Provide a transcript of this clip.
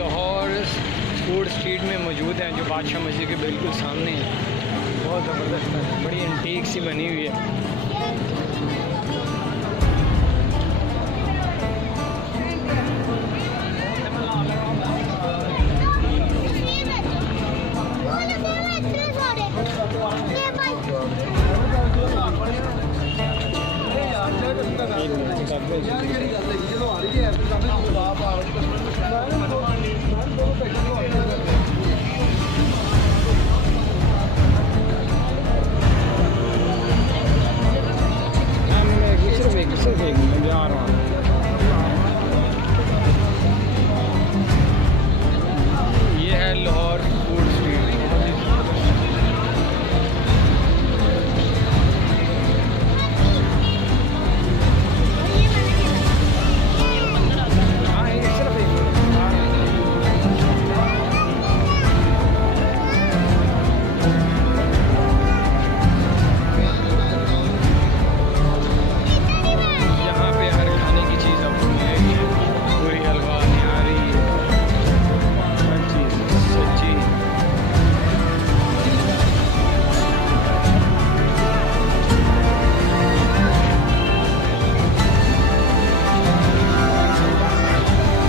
Lahore food street में मौजूद हैं, जो बादशाह मस्जिद के बिल्कुल सामने है। बहुत ज़बरदस्त है, बड़ी एंटीक सी बनी हुई है।